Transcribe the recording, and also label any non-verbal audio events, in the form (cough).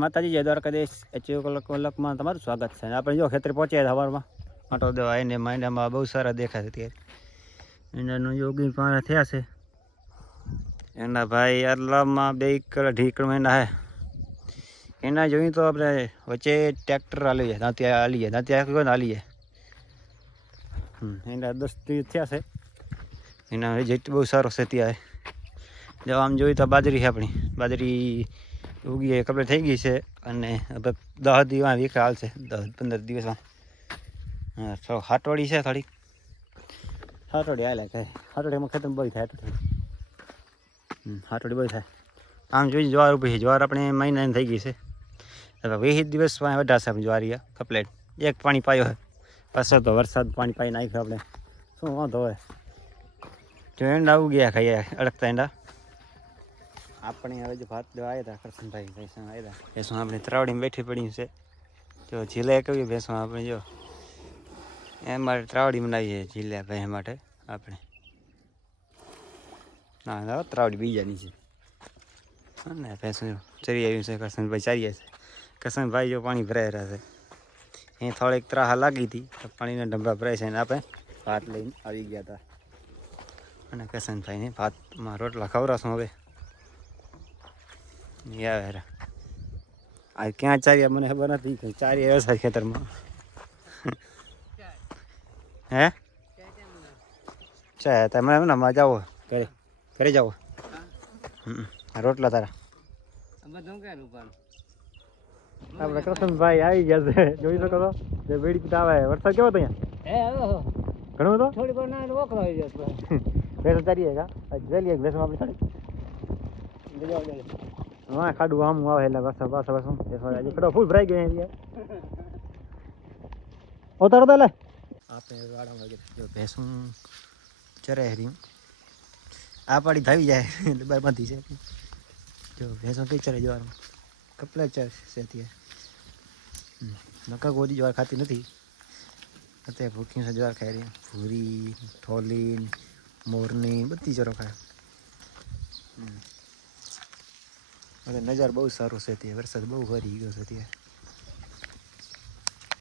માતાજી જય દ્વારકાધીશ. એચયુ કલાક કલાકમાં તમારું સ્વાગત છે. આપણે જો ખેતરે પહોંચ્યા સવારમાં આટો દેવા આવીને માંડામાં બહુ સારા દેખાય છે ત્યારે એનાનું યોગી પાણી થયા છે. એના ભાઈ આટલામાં બે કલા ઢીકડ મહિના હે. એના જોઈએ તો આપણે વચ્ચે ટ્રેક્ટર હાલી જાય દાંતિયા હાલી જાય ને હાલી જાય હમ, એના દસ દી થયા છે. એના રિઝલ્ટ બહુ સારો છે ત્યાં જો આમ જોઈ તો બાજરી છે આપણી. બાજરી ઉગી એ કપડે થઈ ગઈ છે. અને હવે દસ દિવસ વીક હાલશે દસ પંદર દિવસમાં. હા થોડો હાટવાડી છે થોડીક. હાટવાડી હાલે કે હાટવાડીમાં ખતમ બળી થાય હાટવાડી બળી થાય. આમ જોઈ જવાર છે, જ્વાર આપણે મહિનાની થઈ ગઈ છે. હવે વીસ દિવસ આપણે જ્વારી કપલેટ એક પાણી પાયો પાછો તો વરસાદ પાણી પાઈ નાખ્યો આપણે. શું વાંધો હોય? જો એંડા ઉગ્યા ખાઈએ, અડકતા એંડા. આપણે હવે જો ભાત દેવા આવ્યા હતા કરશનભાઈ ભેંસણ આવ્યા હતા ભેંસો આપણે ત્રાવડીમાં બેઠી પડી છે. જો જીલે કહ્યું ભેંસો આપણે, જો. એ માટે ત્રાવડી બનાવીએ ભાઈ એ માટે આપણે. ના ના, ત્રાવડી બીજાની છે. અને ભેંસો ચરી આવ્યું છે, કરશનભાઈ ચારીએ છે. કરશનભાઈ જો પાણી ભરાઈ રહ્યા છે. એ થોડીક ત્રાહ લાગી હતી પાણીના ડબ્બા ભરાય છે અને આપણે ભાત લઈને આવી ગયા હતા અને કસનભાઈને ભાતમાં રોટલા ખવડાવશું હવે. યાર આ ક્યાં ચાર્યા? મને ખબર નથી. ચાર્યા ચાર્યા વ્યવસાય ખેતરમાં. હે? ચા તમે એમ ને જાઓ. ઘરે ઘરે જાઓ. રોટલા તારા. આપણે કૃષ્ણભાઈ આવી ગયા છે. જોઈ શકો છો? જે બેડી પીતા આવે. વરસાદ કેવો તો અહીંયા? ઘણો બધો થોડી વાર ના વોકરો આવી જતો (laughs) ભેંસ ચારીએ કા વેલી એક આપણી હા, ખાડું આમ આવે એટલે બસ બસ બસ હજી કડો ફૂલ ભરાઈ ગયો અહીંયા ઉતારો તો લે. આપણે વાડામાં જો ભેંસું ચરે હરી આ પાડી ધાવી જાય, એટલે બાર બાંધી છે. જો ભેંસો કઈ ચરે જવાનું. કપલા ચર છે ત્યાં. મકા ગોદી જવાર ખાતી નથી. અત્યારે ભૂખી સજવાર જ્વાર ખાઈ રહી ભૂરી ઠોલી મોરની, બધી ચરો ખાય. અને નજારો બહુ સારો છે ત્યાં વરસાદ બહુ ભરી ગયો છે ત્યાં